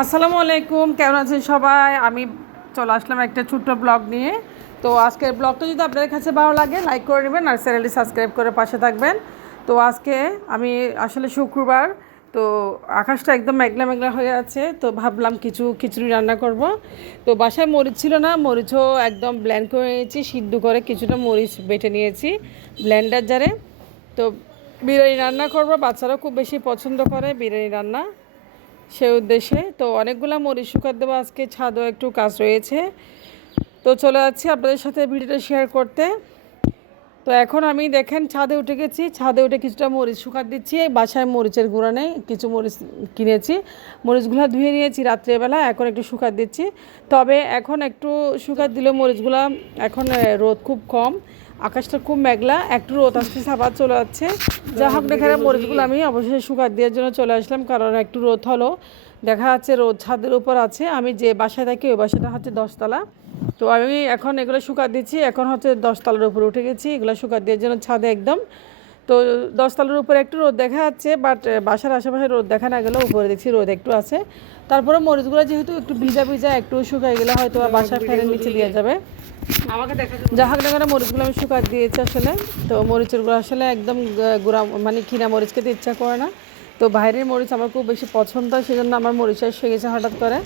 আসসালামু আলাইকুম, কেমন আছেন সবাই? আমি চলে আসলাম একটা ছোট্ট ব্লগ নিয়ে। তো আজকের ব্লগটা যদি আপনাদের কাছে ভালো লাগে, লাইক করে নেবেন আর চ্যানেলটি সাবস্ক্রাইব করে পাশে থাকবেন। তো আজকে আমি আসলে শুক্রবার, তো আকাশটা একদম মেঘলা মেঘলা হয়ে আছে, তো ভাবলাম কিছু খিচুড়ি রান্না করব। তো বাসায় মরিচ ছিল না, মরিচও একদম ব্ল্যান্ড করে নিয়েছি, সিদ্ধ করে কিছুটা মরিচ বেটে নিয়েছি ব্ল্যান্ডার জারে তো বিরিয়ানি রান্না করব, বাচ্চারাও খুব বেশি পছন্দ করে বিরিয়ানি রান্না। সে উদ্দেশ্যে। তো অনেকগুলো মরিচ শুকার দেবো। আজকে ছাদও একটু কাজ রয়েছে। তো চলে যাচ্ছি আপনাদের সাথে ভিডিওটা শেয়ার করতে। তো এখন আমি দেখেন ছাদে উঠে গেছি। ছাদে উঠে কিছুটা মরিচ শুকার দিচ্ছি। বাসায় মরিচের গুঁড়া নেই, কিছু মরিচ কিনেছি। মরিচগুলো ধুয়ে নিয়েছি রাত্রেবেলা, এখন একটু শুকার দিচ্ছি। তবে এখন একটু শুকার দিলে মরিচগুলো এখন রোদ খুব কম। আকাশটা খুব মেঘলা, একটু রোদ আসতেছে আবার চলে যাচ্ছে। যা হোক দেখে মরিচগুলো আমি অবশ্যই শুকার দেওয়ার জন্য চলে আসলাম, কারণ একটু রোদ হলো। দেখা যাচ্ছে, রোদ ছাদের উপর আছে। আমি যে বাসায় থাকি, ওই বাসাটা হচ্ছে দশতলা। তো আমি এখন এগুলো শুকার দিচ্ছি, এখন হচ্ছে দশতলার উপরে উঠে গেছি। এগুলো শুকার দেওয়ার জন্য ছাদে একদম। তো দশতলার উপরে একটু রোদ দেখা যাচ্ছে বাট বাসার আশেপাশে রোদ দেখা না গেলেও উপরে দেখছি রোদ একটু আছে। তারপরে মরিচগুলো যেহেতু একটু ভিজা ভিজা, একটু শুকাই গেলে হয়তো বাসার ফ্যানের নিচে দিয়ে যাবে। যা হোক না কেন মরিচগুলো আমি শুকার দিয়েছি আসলে। তো মরিচের গুঁড়ো আসলে একদম গুঁড়া মানে কিনা মরিচ খেতে ইচ্ছা করে না। তো বাইরের মরিচ আমার খুব বেশি পছন্দ হয় সেজন্য আমার মরিচ এসে গেছে হঠাৎ করে।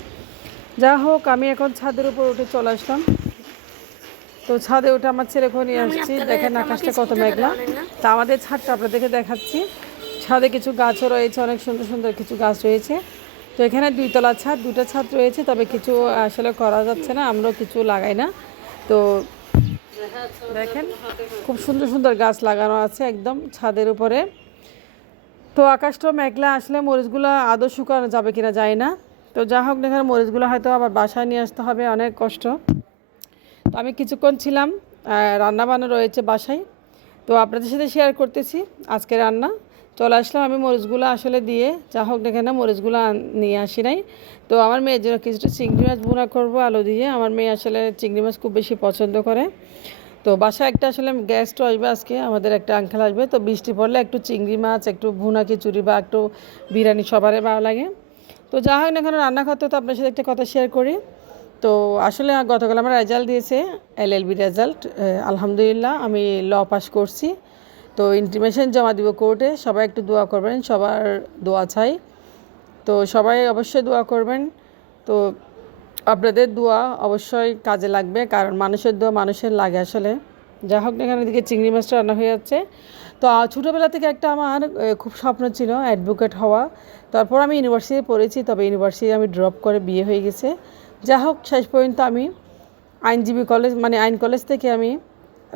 যা হোক আমি এখন ছাদের উপর উঠে চলে আসলাম। তো ছাদে উঠে আমার ছেলে নিয়ে আসছি। দেখেন আকাশটা কত মেঘলা। তা আমাদের ছাদটা আপনাদেরকে দেখাচ্ছি। ছাদে কিছু গাছও রয়েছে অনেক সুন্দর সুন্দর কিছু গাছ রয়েছে। তো এখানে দুইতলা ছাদ দুটো ছাদ রয়েছে তবে কিছু আসলে করা যাচ্ছে না আমরাও কিছু লাগাই না। তো দেখেন, খুব সুন্দর সুন্দর গাছ লাগানো আছে একদম ছাদের উপরে। তো আকাশটা মেঘলা আসলে মরিচগুলো আদৌ শুকানো যাবে কিনা যায় না। তো যা হোক, দেখেন মরিচগুলো হয়তো আবার বাসায় নিয়ে আসতে হবে, অনেক কষ্ট। তো আমি কিছুক্ষণ ছিলাম রান্না বান্না রয়েছে বাসায়। তো আপনাদের সাথে শেয়ার করতেছি আজকে রান্না। চলে আসলাম আমি মরিচগুলো আসলে দিয়ে, যা হোক দেখে না মরিচগুলো নিয়ে আসি নাই। তো আমার মেয়ের জন্য কিছুটা চিংড়ি মাছ ভুনা করব আলু দিয়ে, আমার মেয়ে আসলে চিংড়ি মাছ খুব বেশি পছন্দ করে। তো বাসায় একটা আসলে গেস্ট আসবে আজকে, আমাদের একটা আঙ্কেল আসবে, তো বৃষ্টি পড়লে একটু চিংড়ি মাছ, একটু ভুনা খিচুড়ি বা একটু বিরিয়ানি সবারই ভালো লাগে। তো যা হোক না কেন রান্না করতে তো আপনার সাথে একটা কথা শেয়ার করি। তো আসলে গতকাল আমার রেজাল্ট দিয়েছে এলএলবি রেজাল্ট আলহামদুলিল্লাহ আমি ল পাস করছি। তো ইন্টিমেশন জমা দিব কোর্টে সবাই একটু দোয়া করবেন, সবার দোয়া চাই। তো সবাই অবশ্যই দোয়া করবেন। তো আপনাদের দোয়া অবশ্যই কাজে লাগবে, কারণ মানুষের দোয়া মানুষের লাগে আসলে। যা হোক না এখানে দিকে চিংড়ি মাছটা রান্না হয়ে যাচ্ছে। তো ছোটোবেলা থেকে একটা আমার খুব স্বপ্ন ছিল অ্যাডভোকেট হওয়া। তারপর আমি ইউনিভার্সিটি পড়েছি, তবে ইউনিভার্সিটি আমি ড্রপ করে বিয়ে হয়ে গেছে। যা হোক, শেষ পর্যন্ত আমি আইনজীবী কলেজ মানে আইন কলেজ থেকে আমি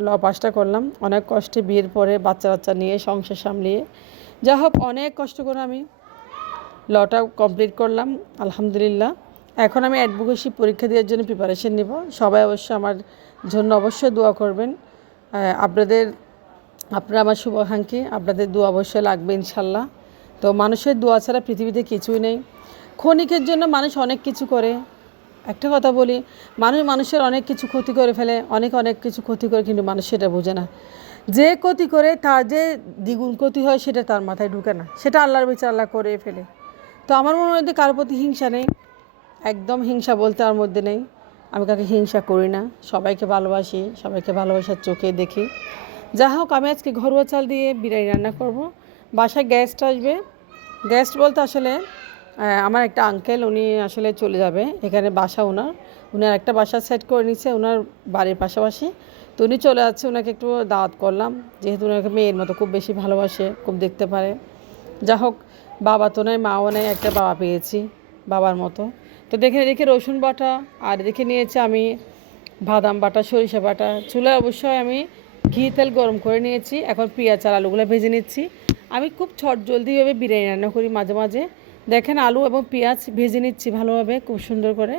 ল পাসটা করলাম। অনেক কষ্টে বিয়ের পরে বাচ্চা বাচ্চা নিয়ে সংসার সামলিয়ে। যা হোক, অনেক কষ্ট করে আমি লটা কমপ্লিট করলাম, আলহামদুলিল্লাহ। এখন আমি অ্যাডভোকেসি পরীক্ষা দেওয়ার জন্য প্রিপারেশন নেব। সবাই অবশ্যই আমার জন্য অবশ্যই দোয়া করবেন। আপনাদের, আপনারা আমার শুভাকাঙ্ক্ষী, আপনাদের দোয়া অবশ্যই লাগবে ইনশাল্লাহ। তো মানুষের দোয়া ছাড়া পৃথিবীতে কিছুই নেই। ক্ষণিকের জন্য মানুষ অনেক কিছু করে। একটা কথা বলি, মানুষ মানুষের অনেক কিছু ক্ষতি করে ফেলে, অনেক অনেক কিছু ক্ষতি করে, কিন্তু মানুষ সেটা বোঝে না। যে ক্ষতি করে তার যে দ্বিগুণ ক্ষতি হয় সেটা তার মাথায় ঢুকে না। সেটা আল্লাহর বিচার, আল্লাহ করে ফেলে। তো আমার মনের মধ্যে কারোর প্রতি হিংসা নেই। একদম হিংসা বলতে আমার মধ্যে নেই। আমি কাকে হিংসা করি না। সবাইকে ভালোবাসি, সবাইকে ভালোবাসার চোখে দেখি। যা হোক, আমি আজকে ঘরোয়া চাল দিয়ে বিরিয়ানি রান্না করব। বাসায় গ্যাস্ট আসবে। গেস্ট বলতে আসলে আমার একটা আঙ্কেল উনি আসলে চলে যাবে, এখানে বাসা ওনার। উনার একটা বাসা সেট করে নিচ্ছে ওনার বাড়ির পাশাপাশি। তো উনি চলে যাচ্ছে ওনাকে একটু দাওয়াত করলাম। যেহেতু ওনাকে মেয়ের মতো খুব বেশি ভালোবাসে, খুব দেখতে পারে। যা হোক, বাবা তো নয় মাও নেই, একটা বাবা পেয়েছি, বাবার মতো। তো দেখে দেখে রসুন বাটা, আর দেখে নিয়েছি আমি বাদাম বাটা, সরিষা বাটা। চুলায় অবশ্যই আমি ঘি, তেল গরম করে নিয়েছি। এখন পেঁয়াজ আর আলুগুলো ভেজে নিচ্ছি। আমি খুব ছট জলদিভাবে বিরিয়ানি রান্না করি মাঝে মাঝে। দেখেন আলু এবং পেঁয়াজ ভেজে নিচ্ছি ভালোভাবে, খুব সুন্দর করে।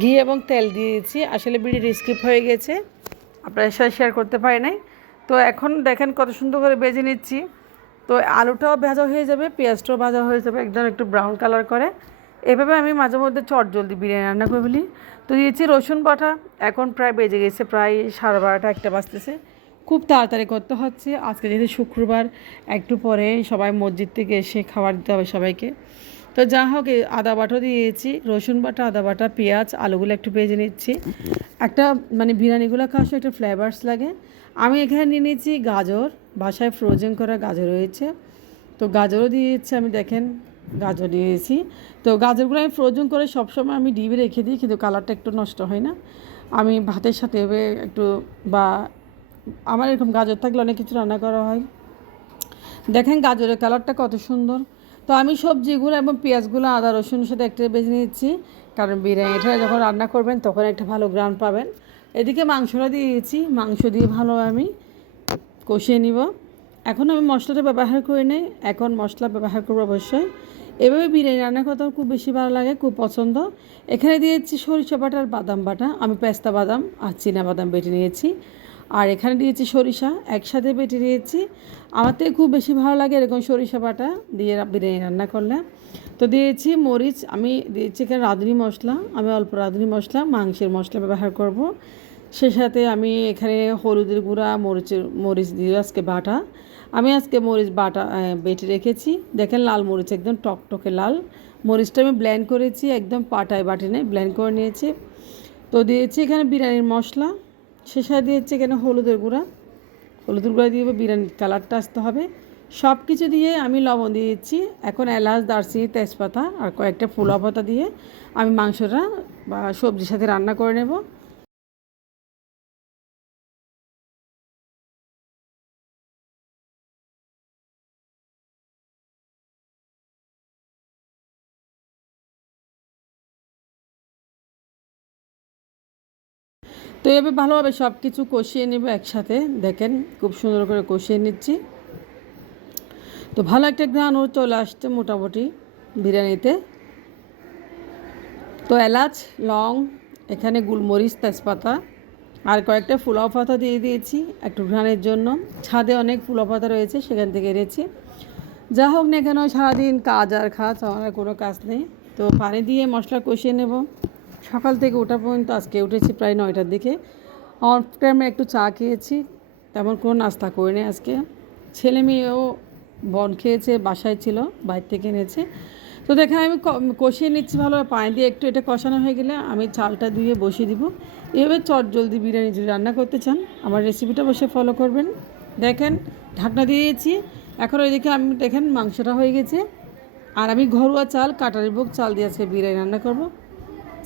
ঘি এবং তেল দিয়ে দিচ্ছি। আসলে বিড়ি স্কিপ হয়ে গেছে, আপনার সাথে শেয়ার করতে পারি নাই। তো এখন দেখেন কত সুন্দর করে ভেজে নিচ্ছি। তো আলুটাও ভাজা হয়ে যাবে, পেঁয়াজটাও ভাজা হয়ে যাবে, একদম একটু ব্রাউন কালার করে। এভাবে আমি মাঝে মধ্যে চট জলদি বিরিয়ানি রান্না করে ফেলি। তো দিয়েছি রসুন বাটা, এখন প্রায় বেজে গেছে, প্রায় সাড়ে বারোটা, একটা বাজতেছে। খুব তাড়াতাড়ি করতে হচ্ছে। আজকে যেহেতু শুক্রবার, একটু পরে সবাই মসজিদ থেকে এসে খাবার দিতে হবে সবাইকে। তো যা হোক আদা বাটাও দিয়েছি, রসুন বাটা, আদা বাটা, পেঁয়াজ, আলুগুলো একটু ভেজে নিচ্ছি। একটা মানে বিরিয়ানিগুলো সময় একটা ফ্লেভার্স লাগে। আমি এখানে নিয়ে নিয়েছি গাজর, বাসায় ফ্রোজেন করা গাজর রয়েছে। তো গাজরও দিয়েছি আমি দেখেন, গাজর দিয়েছি। তো গাজরগুলো আমি ফ্রোজেন করে সবসময় আমি ডিবে রেখে দিই, কিন্তু কালারটা একটু নষ্ট হয় না। আমি ভাতের সাথে একটু বা আমার এরকম গাজর থাকলে অনেক কিছু রান্না করা হয়। দেখেন গাজরের কালারটা কত সুন্দর। তো আমি সবজিগুলো এবং পেঁয়াজগুলো আদা, রসুনের সাথে একটা বেজে নিচ্ছি কারণ বিরিয়ানিটা যখন রান্না করবেন তখন একটা ভালো গ্রান পাবেন। এদিকে মাংসটা দিয়েছি। মাংস দিয়ে ভালো আমি কষিয়ে নিব। এখন আমি মশলাটা ব্যবহার করে নিই। এখন মশলা ব্যবহার করব অবশ্যই। এভাবে বিরিয়ানি রান্না করতে আমার খুব বেশি ভালো লাগে, খুব পছন্দ। এখানে দিয়েছি সরিষা বাটা আর বাদাম বাটা। আমি পেস্তা বাদাম আর চীনা বাদাম বেটে নিয়েছি। আর এখানে দিয়েছি সরিষা, একসাথে বেটে দিয়েছি আমার থেকে খুব বেশি ভালো লাগে এরকম সরিষা বাটা দিয়ে বিরিয়ানি রান্না করলে। তো দিয়েছি মরিচ, আমি দিয়েছি এখানে রাঁধুনি মশলা, আমি অল্প রাঁধুনি মশলা, মাংসের মশলা ব্যবহার করব। সে সাথে আমি এখানে হলুদের গুঁড়া, মরিচের, মরিচ দিয়ে আজকে বাটা। আমি আজকে মরিচ বাটা বেটে রেখেছি। দেখেন লাল মরিচ একদম টকটকে লাল। মরিচটা আমি ব্ল্যান্ড করেছি, একদম পাটায় বাটি নেই ব্লেন্ড করে নিয়েছি। তো দিয়েছি এখানে বিরিয়ানির মশলা। সে দিয়েছে কেন? হলুদের গুঁড়া। হলুদের গুঁড়া দিয়ে বিরিয়ানির কালারটা আসতে হবে। সব কিছু দিয়ে আমি লবণ দিয়ে দিচ্ছি। এখন এলাচ, দারচিনি, তেজপাতা আর কয়েকটা ফুলা পাতা দিয়ে আমি মাংসটা বা সবজির সাথে রান্না করে নেব। তো এভাবে ভালোভাবে সব কিছু কষিয়ে নেব একসাথে। দেখেন, খুব সুন্দর করে কষিয়ে নিচ্ছি। তো ভালো একটা ঘ্রাণও চলে আসছে মোটামুটি বিরিয়ানিতে। তো এলাচ, লং, এখানে গুলমরিচ, তেজপাতা, আর কয়েকটা ফুলাও পাতা দিয়ে দিয়েছি একটু ঘ্রাণের জন্য। ছাদে অনেক ফুলাও পাতা রয়েছে, সেখান থেকে এনেছি। যা হোক না কেন, সারাদিন কাজ আর খাজ আমার কোনো কাজ নেই। তো পানি দিয়ে মশলা কষিয়ে নেব। সকাল থেকে ওঠা পর্যন্ত আজকে উঠেছি প্রায় নয়টার দিকে। অফ টাইমে একটু চা খেয়েছি, তেমন কোনো নাস্তা করিনি আজকে। ছেলে মেয়েও বন খেয়েছে, বাসায় ছিল, বাইরে থেকে এনেছে। তো দেখেন আমি কষিয়ে নিচ্ছি ভালো পানি দিয়ে একটু এটা কষানো হয়ে গেলে আমি চালটা ধুয়ে বসিয়ে দিব। এভাবে চট জলদি বিরিয়ানি যদি রান্না করতে চান, আমার রেসিপিটা বসে ফলো করবেন। দেখেন, ঢাকনা দিয়েছি। এখন ওইদিকে আমি দেখেন মাংসটা হয়ে গেছে। আর আমি ঘরোয়া চাল কাটারি বুক চাল দিয়ে আজকে বিরিয়ানি রান্না করব।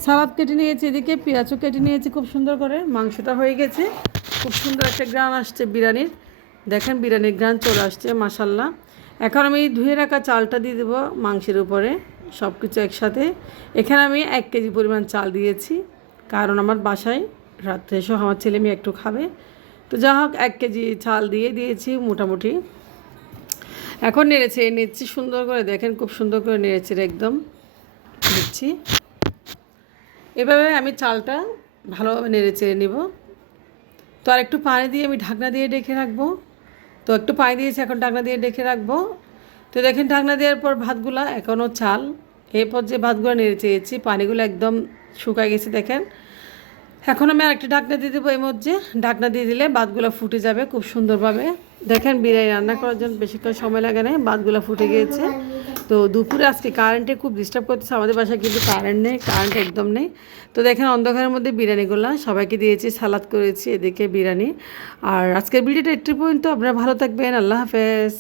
সালাদ কেটে নিয়েছি এদিকে, পেঁয়াজও কেটে নিয়েছি খুব সুন্দর করে, মাংসটা হয়ে গেছে। খুব সুন্দর একটা গ্রান আসছে বিরিয়ানির। দেখেন বিরিয়ানির গ্রান চলে আসছে মাসাল্লাহ এখন আমি ধুয়ে রাখা চালটা দিয়ে দেবো মাংসের উপরে সব কিছু একসাথে। এখানে আমি এক কেজি পরিমাণ চাল দিয়েছি, কারণ আমার বাসায় রাত্রে এসেও আমার ছেলে মেয়ে একটু খাবে। তো যা হোক, এক কেজি চাল দিয়ে দিয়েছি মোটামুটি। এখন নেড়েছে নিচ্ছি, সুন্দর করে দেখেন, খুব সুন্দর করে নেড়েছে একদম নিচ্ছি এভাবে আমি চালটা ভালোভাবে নেড়ে চেড়ে নিব। তো আর একটু পানি দিয়ে আমি ঢাকনা দিয়ে ডেকে রাখব। তো একটু পানি দিয়েছি, এখন ঢাকনা দিয়ে ডেকে রাখব। তো দেখেন ঢাকনা দেওয়ার পর ভাতগুলা এখনও চাল। এরপর যে ভাতগুলো নেড়ে চেয়েছি, পানিগুলো একদম শুকায় গেছে দেখেন। এখন আমি আরেকটা ঢাকনা দিয়ে দেবো এর মধ্যে। ঢাকনা দিয়ে দিলে ভাতগুলো ফুটে যাবে খুব সুন্দরভাবে। দেখেন বিরিয়ানি রান্না করার জন্য বেশিক্ষণ সময় লাগে না ভাতগুলো ফুটে গিয়েছে। তো দুপুরে আজকে কারেন্টে খুব ডিস্টার্ব করতেছে আমাদের বাসায় কিন্তু কারেন্ট নেই কারেন্ট একদম নেই। তো দেখেন অন্ধকারের মধ্যে বিরিয়ানি করলাম, সবাইকে দিয়েছি, সালাদ করেছি, এদিকে বিরিয়ানি। আর আজকের ভিডিওটা একটু পর্যন্ত আপনারা ভালো থাকবেন, আল্লাহ হাফেজ।